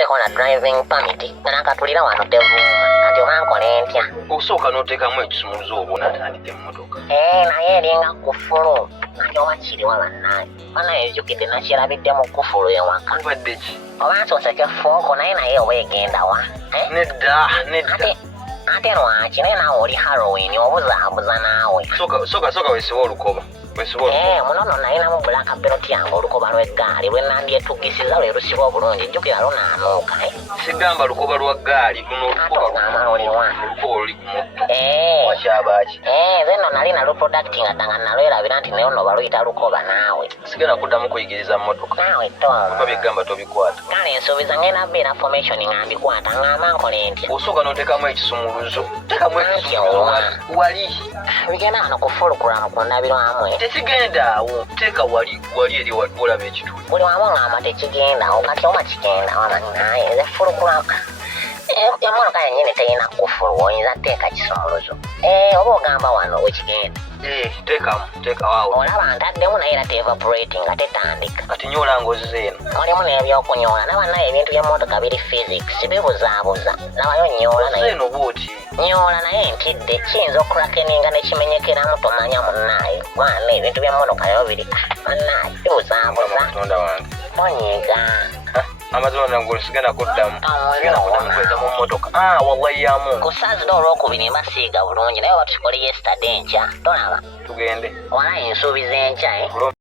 nkwateko na driving permit nakatulira wano tevuuma kati obankola ntya osooka n'oteekamu ekisumuluzo oba onatandika emmotoka naye eringa kufulu ati oba kiriwa bannange banaye ejjukidde nakirabidde mu kufulu ewaka obadde ki oba nsooseke fuuko naye oba egenda wa nedda ate lwaki naye naawe oli Halloween obuzaabuza naawe sooka weesiba olukoba munono nalinamu bulaka beloti yange olukoba lw'eggaali lwe nandyetugisiza lwe lusiba obulungi jjukira lunaanuuka sigamba lukoba lwa ggaali ate ogamba lulirwa oli ku mutto wakyabaki nze nno nali naluproductinga ddanga nalwerabira nti naye ono baluyita lukoba naawe sigenda kuddamu kuyigiriza mmotoka naawe oba byegamba tobikwata kale nsuubiza ngenda beera formation nga mbikwata ngamba nkole ntya osooka n'oteekamu ekisumuluzo teekamu ekisumuluzo wali bigenda wano kufulukulwa mukundabirwamu tekigenda awo teeka wali eri olaba ekituli buli wamu ngamba tekigendawo kati oba kigenda wamanaye nze fulukulaka emmotoka yennyini terina kufulu oyinza teeka kisumuluzo oba ogamba wano wekigenda teekamu olaba ntaddemu naye era teevaporating nga tetandika kati nyoola ngozize eno mulimu n'ebyokunyoola nabanaye ebintu by'emmotoka biri physics bibuzaabuza nabayo nyoola naye eno bwoti nyoola naye ntidde kiyinza okurakeninga nekimenyekeramu tomanya munaaye gwana ebintu by'emmotoka yo biri munaaye bibuzaabuza tonda wange onyiga amazima nange olisigenda kuddamu kweza mu mmotoka wallahi yamu kusazida olwokubiri mbasiiga bulungi naye oba tusikole yesterday enkya tolaba tugende walayi nsuubiza enkya